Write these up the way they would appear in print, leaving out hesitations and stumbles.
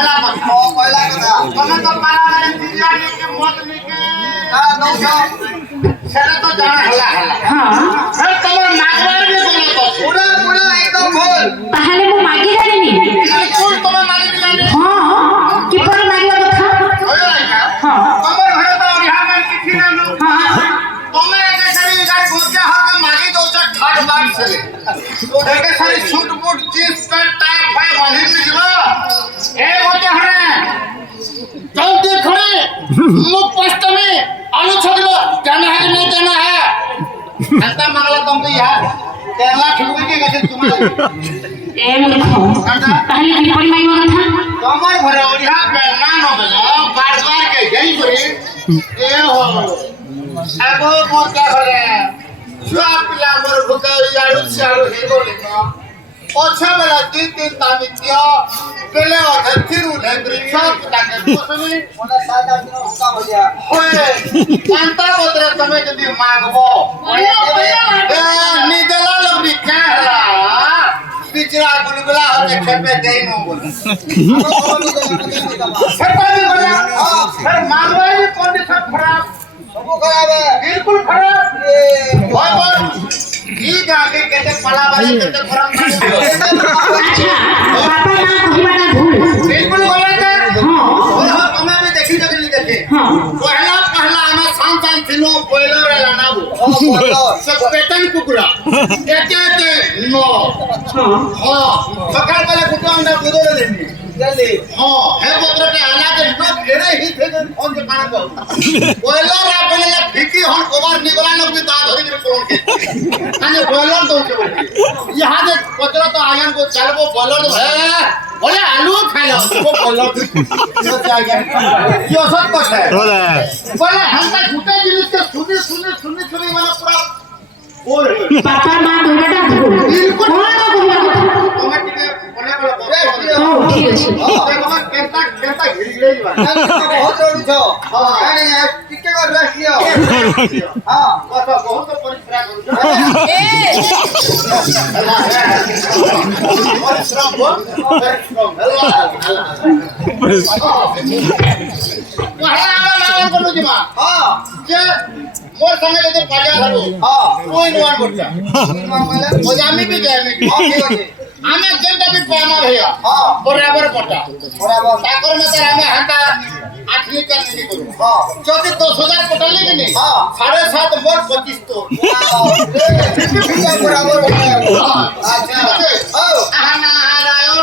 पहला तुम्हें तो पहला बिरयानी के मत निके सेटा तो जाना हल्ला हल्ला हां फिर तुम्हारे नागवार भी बोले तो पूरा पूरा एकदम बोल पहले वो मागी जानी बिल्कुल तुम्हें मागी जानी हां कि पर मागी कथा होय का हां तुम्हारे घरे तो यहां में किसी ना हां तुम्हें एक सारी गाय भूजा हो के मागी दो चार ठाट बात चले तो देखे सारी छूट बूट जींस पैंट टाइट भाई बांधी में जीवा ए होते हैं जल्दी खड़े मुख पस्त में आलू छगलो जाना है कि नहीं जाना है अंता मंगला तुमको यार केरला ठुकरी के कैसे तुम्हारे ए मूर्ख पहले विपरी मांगो कथा तुम्हार घरे ओढ़िया बेलना न बेला बार बार के यही करे ए हो एगो मोटा घरे छुआ पिला मोर भुका याडू चालू हेगो लेना ओछा बेला तीन तीन तामितिया पहले और फिर उन्हें सब ताके बोसनी ओना सादा दिन उसका भैया होए कांता बोतरे तुम्हें जदी मांगबो ए निदला लबी कहला पिछड़ा गुलगुला होके खेपे देई नो बोल सरकारी बोला फिर मांगवाई भी कंडीशन खराब सब खराब है बिल्कुल खराब भाई भाई ई जाके कहते पला वाले कहते खराब अच्छा पापा ना कहिबाना भूल बिल्कुल बोला था हां और हमें भी देखी देखे हां पहला पहला हमें सांसान थिनो बॉयलर वाला ना वो सब पेटन कुकुरा कहते नो हां सकाळ पहले कुकुरा अंडा बुदोले देनी जल्दी हां हे पत्र के आला के लोग घेरे ही थे फोन के पाना को बॉयलर आ बोले फिकी हन कोबार निगला लोग भी दाद होई कोन के माने बॉयलर दो के यहां दे पत्र तो आयन को चलबो बॉयलर है बोले आलू खा लो वो बॉयलर जो जाएगा यो सब कुछ है बोले हम का झूठे जिनिस के सुनी माने पूरा बोल पापा मां दोनोटा भूल बिल्कुल कोन को कहिबा ऑटोमेटिक बोले बोले हां ठीक है देखो केंता घिरी बा बहुत जोड़ी छो हां नहीं टिके कर रखियो हां बस बहुत परिश्रम करू ए परिश्रम वहां नाम करू जीवा हां जे मोर संगे जदि बाजार हलो हां कोई नवान बोलता मजामी भी जाए में ठीक है आमे जेंटा भी पामा भैया हां बराबर पटा बराबर ताकर में तर हमें हंता 8 लीटर नहीं करू हां जदि 10000 पटल ले नहीं हां 7.5 मोर 25 तो बराबर हां अच्छा ओ नारायण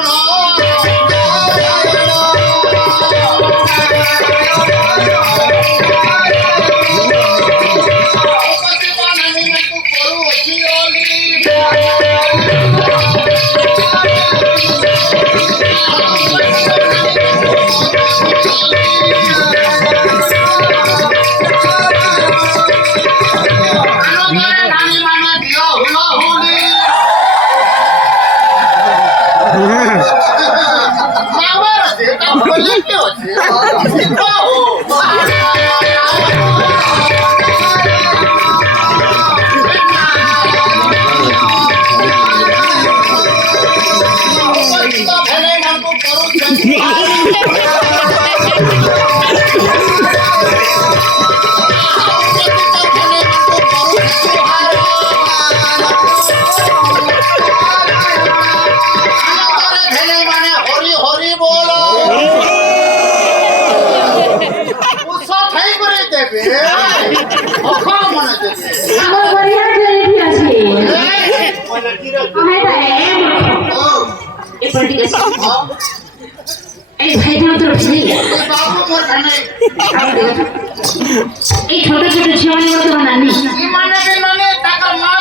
छोटे छोटे छिवाने को बनानी माने के नाने ताकर मां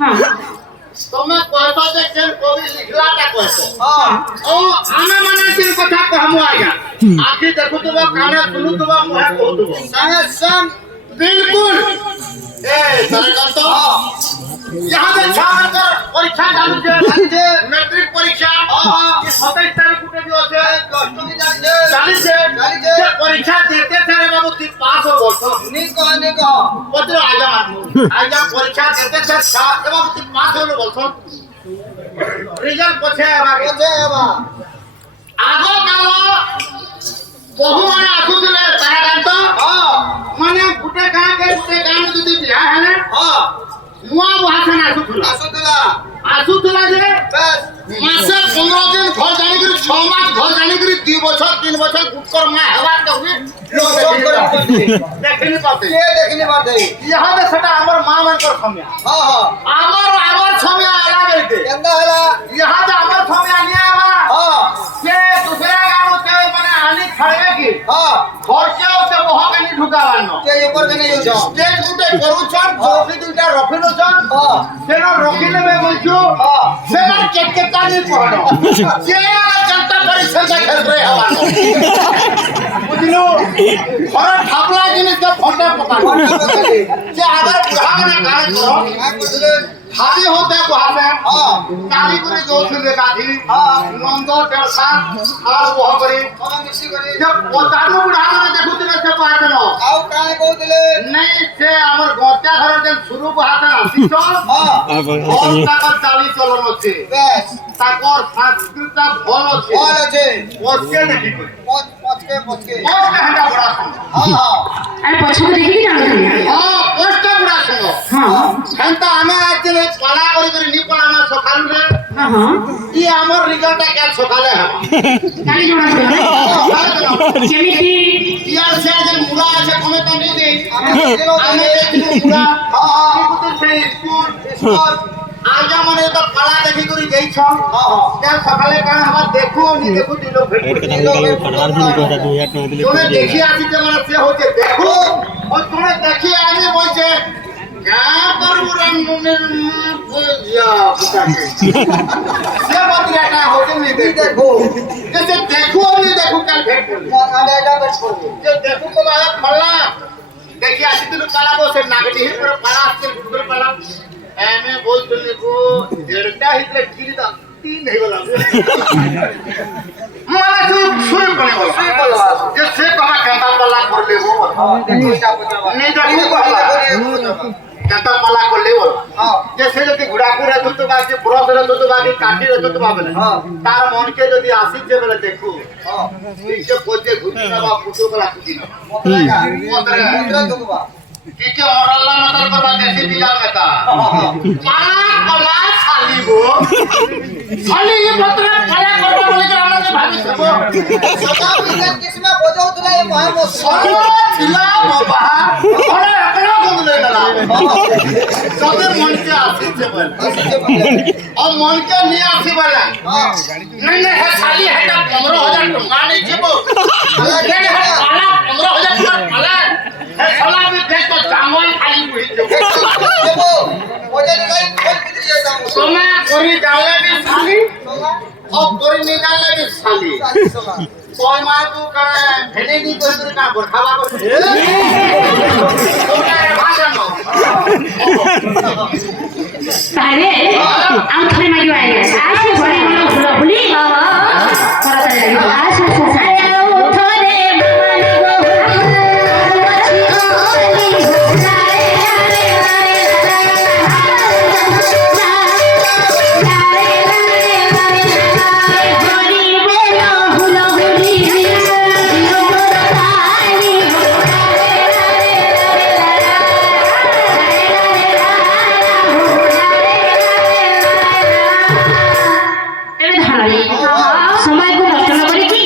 हां তুমি কইছো যে কেন কবি লিখলাটা কইছো হ্যাঁ ও আমি মানে কেন কথা কহমু আজ্ঞা আখি দেখুতবা কানে শুনুতবা মুহে কহুতবা संगे संग बिल्कुल ए सरकंत यहाँ पे छात्र परीक्षा चालू है मैट्रिक परीक्षा ये 27 तारीख को जो है प्लस 2 की जाने चालीस है ये परीक्षा देते थे रे बाबू ती पास हो बोलतो नहीं कहो पत्र आजा परीक्षा देते थे रे बाबू ती पास हो बोलतो रिजल्ट पछे आगे बोझे बा आगो कालो बहु माने आसुथिले सरकंत हां माने गुटे गां যদি বিয়া হেলে हां নুয়া বহাসন আসুতলা যে बस মাসে 15 দিন ঘর জানি করে 6 মাস ঘর জানি করে 2 বছর 3 বছর গুটকর মা হেবার তো হুই লোক দেখনি পাতে ये देखने बात है ইহাতে সেটা আমার মা মানকর সময় हां हां আমার সময় আলা গইতে केंदा हला ইহাতে আমার সময় নিয়ে আমা हां সে দুসরা গানো তে মানে আনি খাড়বে কি हां খরচে ওতে বহকানি ঢুকাবানো के ऊपर के नहीं हो স্টেজ গুটে করুছন চৌকি দুইটা রখিনছন हां সেন রখিলেবে বলছো हां সেমান কেটকেটানি পড়ো সে জনতা পরিষদ খেলবে হওয়ানো বুঝলো ঘর ঠাপলা জিনিস তো ফটা পকানো যে আগর বুড়া মানে কাজ করো क्या करले খালি হতে বহাতে हां কালি করে দৌড়লে গাধি নন্দ দেড়সা আর বহ করে हम मिक्सी करे যে পতানো বুড়া মানে দেখুছিলে সে বহাতে ন आओ काहे कहले নাই সে আমার গত্যা ঘরে যে শুরু বহাতে আসিছ हां বহুত টাকার চালি চলন আছে बस তাকর সংস্কৃতটা ভাল আছে बोल আছে ওকে দেখি पच के পোস্ট হেঁটা বড়া শুনো हां हां আর পছন্দ দেখি কি জানো হ্যাঁ পোস্ট বড়া শুনো হ্যাঁ হেন্তা আমি আজকে পালা করে নি পালা আমার সকাল রে হ্যাঁ হ্যাঁ ই আমার রিজাল্টটা কাল সকালে হবে কালি জমা করবে যেমিতি ইয়ার সে যে মুড়া আছে কমে তো নেই দেই আমি দিলো আমি দেখি মুড়া हां हां কিন্তু সেই স্কুল स्कूल আজ মানে তো পালা দেখি করে যাইছ हां हां কাল সকালে কারণ আমার দেখু নি দেখু দিল ভেটু তুমি দেখি আসিছে মানে সে হচ্ছে দেখো ও তুমি দেখি আমি বলছে क्या करू रे मुनिर या बुकाके সে বদলাটা होते नहीं देखो देखो जैसे देखो नहीं देखो कल भेट कर आलेगा बैठ पड़े যে দেখো তো আয়া ফলা দেখি আসি তো পালা বসে নাগটি হি পুরো পালা আসছে গুগল পালা এমে বলছিলি গো দেড়টা হিতলে গিরি দা তিন হই গলা মানে শুই পড়ে গলা শুই পড়ে গলা। যে সে কমা কাঁটা পালা করলে গো हां देखो जा पूछा नहीं देखो पाला पाला কাঁটা পালা করলে বল हां যে সে যদি ঘোড়া করে ধুতো বাকি ব্রশ রে ধুতো বাকি কাটি রে ধুতো পাবে না হ্যাঁ। তার মনকে যদি আসিছে বলে দেখো हां নিচে কোজে ঘুটি না বা ফুটো করা কুটি না मोतरेगा मोतरे। मोतरे दुबा কিকে অরাল্লা মাতার কথা দেশি বিলাল মেতা हां পালা কলা ছালিব ছালি পত্রে পালা করবা বলে যে আমরা ভাবিছো सदा बिना किसमें बोझो तुला ये मोहम्मद সর্ব ছিলা বাবা ওরে একলা বদলে গেলা সবে মনকে আসিছে বলে और मन के नहीं आसी वाला नहीं नहीं है साली है ना 15000 टका नहीं जेबो नहीं नहीं है साला 15000 टका साला है साला भी देख तो चावल खाली हुई जो देखो मुझे निकाल खोल के दिया जाऊं तो मैं कोरी डाले भी साली सोला और कोरी निकाले भी साली सोला कोई मार तू का भेने नहीं कोई का बरखावा को तो मैं भाषण তাহলে আমি ধরে মারি আইলে আসে ঘরে মনে হলো ভুলি বাবা তাড়াতাড়ি লাগবে আসে আয়া উঠরে বাবালি গো সময়କୁ নষ্ট ନ କରିକି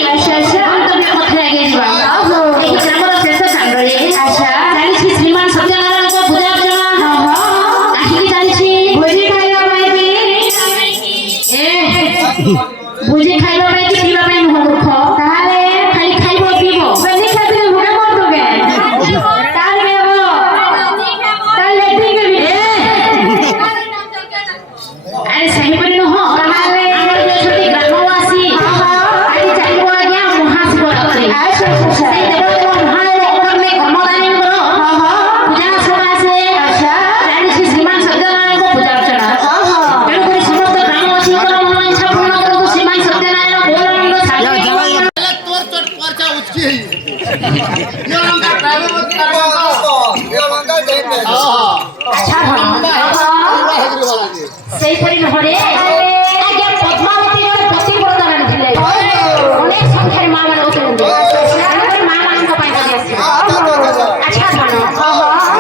यो लंका ड्राइवर को कर ये लंका देख ले ଆଚ୍ଛା ସେଇପରି ନହରେ ଆଜ୍ଞା ପଦ୍ମାବତୀ ଜଣେ ପତିବ୍ରତା ରାଣୀ ଥିଲେ ଅନେକ ସଂଖ୍ୟାରେ ମା ମାନେ ଅଛନ୍ତି ମା ମାନଙ୍କ ପାଇଁ କରି ଆସିବେ ଆଚ୍ଛା ଶୁଣ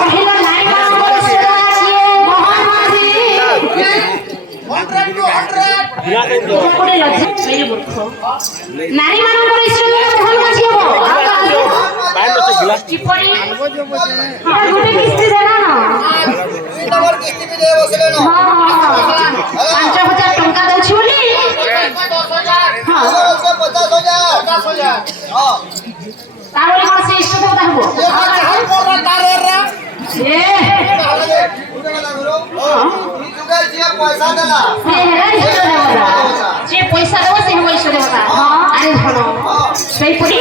କହିଲ ନାରୀ ମାନଙ୍କର ସେବା କିଏ ମହାନ ମାଝୀ ଗୋଟେ ଲଜ୍ଜା କହିଲି ମୂର୍ଖ ନାରୀ ମାନଙ୍କର ଇଷ୍ଟ ମହାନ ମାଝୀ ହବ କିପରି ଗୋଟେ କିସ୍ତି ଦେଲା ନା नंबर किस्ती भी दे बसले न 5,000 ଟଙ୍କା ଦଉଛି ବୋଲି 10,000 ହଁ 50,000 हां ତାହେଲେ କଣ ସେ ଇଷ୍ଟ ଦେବତା ହବ ଏ पैसा देला ସେ ହେଲା ଇଷ୍ଟ ଦେବତା ଯିଏ ପଇସା ଦେବ ସେ ହେବ ଇଷ୍ଟ ଦେବତା ଆରେ ଧନ ସେଇପରି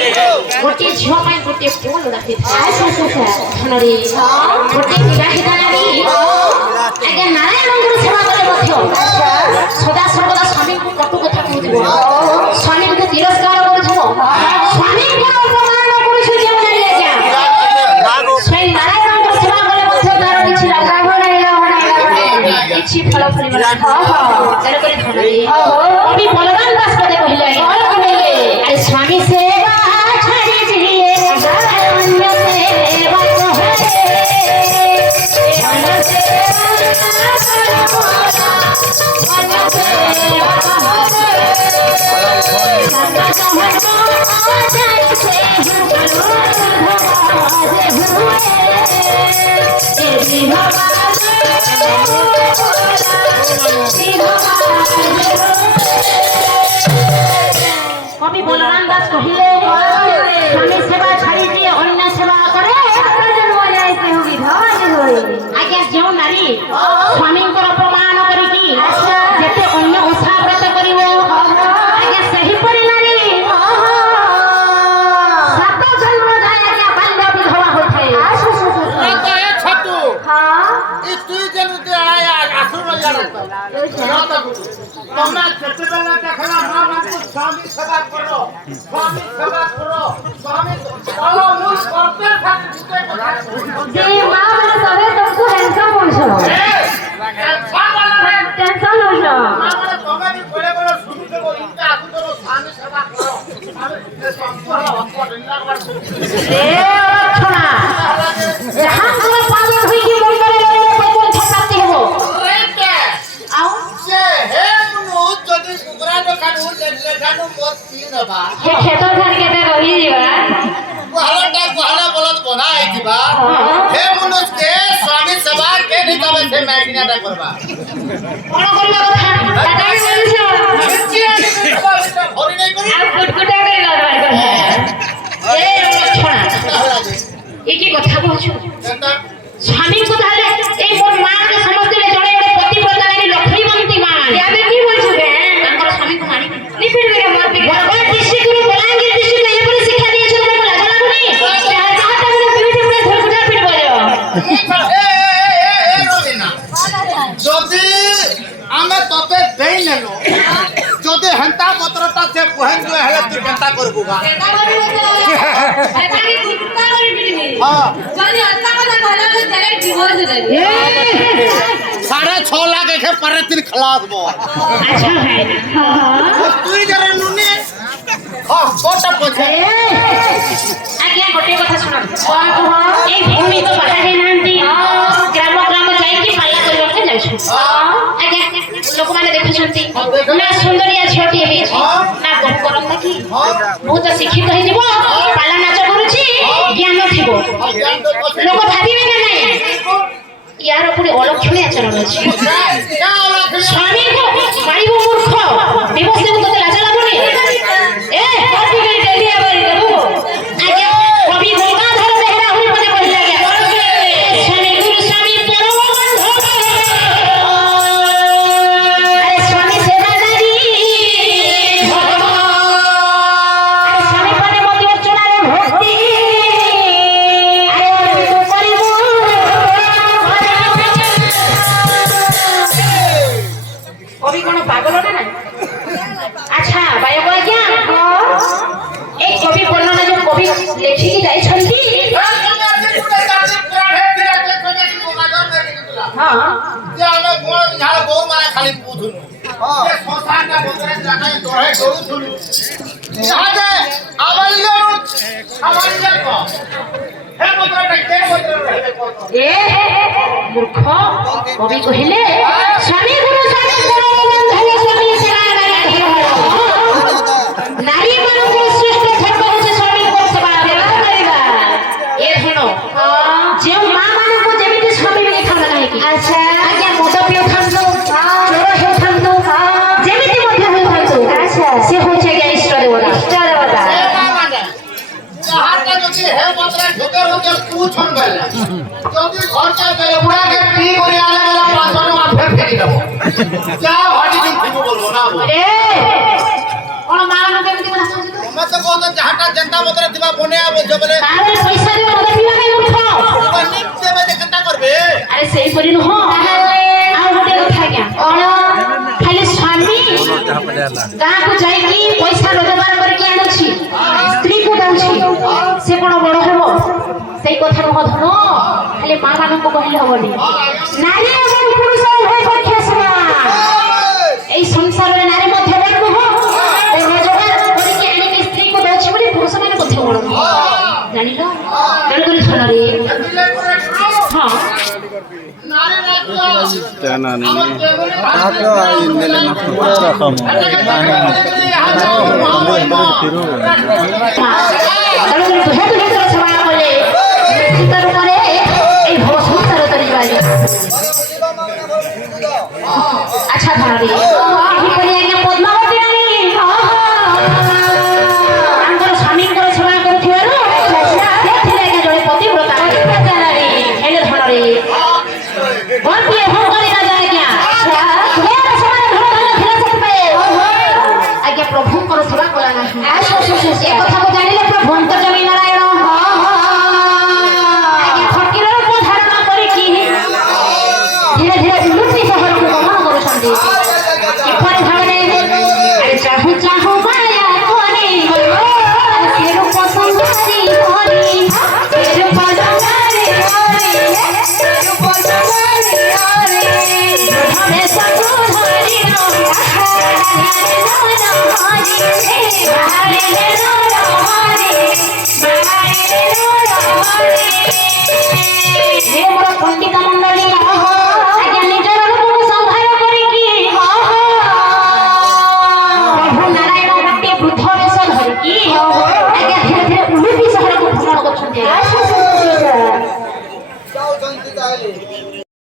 ଗୋଟିଏ ଝିଅ ପାଇଁ ଗୋଟିଏ ପୁଅ ଡାକିଥାଏ ଧନରେ ଗୋଟିଏ ବିବାହିତ ନାରୀ ଆଜ୍ଞା ନାରାୟଣଙ୍କର ସେବା କଲେ ମଧ୍ୟ ସଦା ସର୍ବଦା ସ୍ୱାମୀଙ୍କୁ କଟୁ କଥା କହୁଥିବ ସ୍ୱାମୀଙ୍କୁ ତିରସ୍କାର କରୁଥିବ ସ୍ୱାମୀଙ୍କୁ ଅପମାନ କରୁଛୁ ଯେଉଁ ନାରୀ ଆଜ୍ଞା ସେଇ ନାରାୟଣଙ୍କର ସେବା କଲେ ମଧ୍ୟ ତାର କିଛି ଲାଭ ନାହିଁ କିଛି ଫଳ ଫଳିବ ନାହିଁ ତେଣୁକରି ଧନରେ କବି ବଳରାମ ଦାସ ପଦେ କହିଲେ ଆରେ ସ୍ୱାମୀ ସେବା ଛାଡ଼ି ଦିଏ ଅନ୍ୟ ସେବା কবি বলরাম দাস কহিলে স্বামী সেবা ছাড়ি দিয়ে অন্য সেবা করে আজ্ঞা যে নারী স্বামীঙ্কর অপমান করিকি যেতে অন্য ওষা ব্রত করিব আজ্ঞা সেহিপরি নারী 7 জন্ম যায় আজ্ঞা বাল্য বিধবা হইছে छतु হ্যাঁ ई तुई जनु ते आया आसुर जाना तमे केते बेला देखला मां को स्वामी सेवा करो स्वामी चलो मुझ करते थाकते যে মা মানে তবে তোমকু হ্যান্ডসাম বলছ টেনশন হইল माने तमे भी बड़े बड़े सुनु देबो इनका आसु तो स्वामी सेवा करो এ অক্ষণা যাহান করে পাগল হই কি মন করে লইলে পেটন ছাড়তে হবো আও से हे मुनु जदि कुकरा दकानु लेखानु मोत तीन बा হে খেত ধান কেতে রহি ଯିବା गुहाला बोलत बना आइथिबा हे मुनु के स्वामी सेवा के निकाबे से मैगनाटा करबा কোন করিবা কথা দাদা কি বলিছ হরি নাই করি আর কুটকুটা করে লড়বার কথা এ অক্ষণা এ কি কথা বলছো কেনটা স্বামী কো তাহলে এই মোর মাকে সমস্ত জড়ে জড়ে পতিব্রতা নারী লক্ষ্মীবন্তী মা ইয়াবে কি বলছো বে তাঙ্কর স্বামী কো মানি নিপিড় দেগে মারতে বরগড় ডিস্ট্রিক্ট গুরু বলাঙ্গীর ডিস্ট্রিক্ট এ পরি শিক্ষা দিয়েছো তোমাকে লাজ লাগুনি যাহা যাহা তুমি তুমি তুমি ধরকুটা পিট বলো এ রবিনা যদি আমি ততে দেই নেনো যদি হন্তা পত্রটা সে বহেন যে হেলে তুই কেনতা করবু গা এটা বলি এটা কি কুটকুটা করে পিটবি हां যদি হত্যা কথা বলা তো তাহলে ডিভোর্স হয়ে যাবে 6.5 लाख के परे दिन खलास बो আচ্ছা ভাই হ্যাঁ তুই জরা নুনি কোটা পছে আজ্ঞা গোটে কথা শুনো কোন কহ এই ভূমি তো বাধা দেই নান্তি গ্রাম গ্রাম যাইকি পাল্লা କରିବାକୁ যাইছো আজ্ঞା ଲୋକମାନେ ଦେଖୁଛନ୍ତି ନା ସୁନ୍ଦରିଆ ଝିଅଟିଏ ହେଇଛି ନା ଗପ କରନ୍ତା କି ବହୁତ ଶିକ୍ଷିତ ହେଇଯିବ ପାଲା ନାଚ କରୁଛି ଜ୍ଞାନ ଥିବ ଲୋକ ଭାବିବେ ନା ନାଇଁ ইয়ার উপরে অলক্ষণে আচরণ আছে স্বামীকে মারিব মূর্খ দিবস দেব তোকে লাজ লাগুনি এ কবি কে ডেলি আবার দেব আগে কবি গঙ্গাধর বেহেরা হুই পদে কহিলা গে স্বামী গুরু স্বামী পরম বন্ধু আরে স্বামী সেবা নারী ভগবান আরে স্বামী পদে মতি অর্চনারে ভক্তি আরে অর্পিত করিব কবি লেখিকি যাইছন্তি হ্যাঁ যে আমি কোন ঝাড় গরু মানে খালি পুথুন যে সংসারটা বন্ধরে জায়গায় দরে গরুছুন ইহাতে আবাল্য সামান্য হে বন্ধরটা কে বন্ধরে এ মূর্খ কবি কহিলে স্বামী গুরু স্বামী গুরু বন্ধনে স্বামী সেবা নারী ମାନଙ୍କୁ ଶ୍ରେଷ୍ଠ ଧର୍ମ ହେଉଛି ସ୍ୱାମୀଙ୍କ ସେବା କରିବା ଏ ଧନ ଯେଉଁ ମା ମାନଙ୍କୁ ଯେମିତି ସ୍ୱାମୀ ମିଳିଥାନ୍ତା କାହିଁକି ଆଚ୍ଛା ଆଜ୍ଞା ମଦ ପିଉଥାନ୍ତୁ ଚୋର ହେଉଥାନ୍ତୁ ଯେମିତି ମଧ୍ୟ ହେଉଥାନ୍ତୁ ସେ ହେଉଛି ଆଜ୍ଞା ଇଷ୍ଟ ଦେବତା ଯାହାଟା ଯଦି ହେ ବନ୍ଦରେ ଢୋକେ ଢୋକେ ପୁଛନ୍ ଗଲେ ଯଦି ଘରଟା ଗଲେ ବୁড়াকে পি করে আলে গেলা পাঁচজন মাফে ফেরি দেব যা হটি দিন তুমি বলবো না এ কোন মা ମାନଙ୍କୁ କେମିତି କଥା କହୁଛୁ ତମେ ତ କହୁଛ ଯାହାଟା ଯେନ୍ତା ବଦରେ ଥିବା ବନେଇବା ବୁଝ ବୋଲେ ତାହେଲେ ପଇସା ଦେବ ମଦ ପିଇବା ପାଇଁ ମୂର୍ଖ ନିତ୍ୟ ଦେବେ ଯେ କେନ୍ତା କରିବେ ଆରେ ସେଇପରି ନୁହଁ ଆଉ ଗୋଟେ କଥା ଆଜ୍ଞା କଣ ଖାଲି ସ୍ୱାମୀ ଗାଁକୁ ଯାଇକି ପଇସା ରୋଜଗାର କରିକି ଆଣୁଛି ସ୍ତ୍ରୀକୁ ଦଉଛି ସେ କଣ ବଡ ହେବ ସେଇ କଥା ନୁହଁ ଧନ ଖାଲି ମା ମାନଙ୍କୁ କହିଲେ ହବନି ନାରୀ ଏବଂ ପୁରୁଷ ଉଭୟ ପକ୍ଷ ସମାନ এই সংসারে নারী মধ্যে বড় নুহଁ ରୋଜଗାର କରିକି ଆଣିକି ସ୍ତ୍ରୀକୁ ଦଉଛି ବୋଲି ପୁରୁଷ ମାନେ ମଧ୍ୟ ବଡ ନୁହଁ ଜାଣିଲ ତେଣୁକରି ଧନରେ ହଁ আচ্ছা ধরে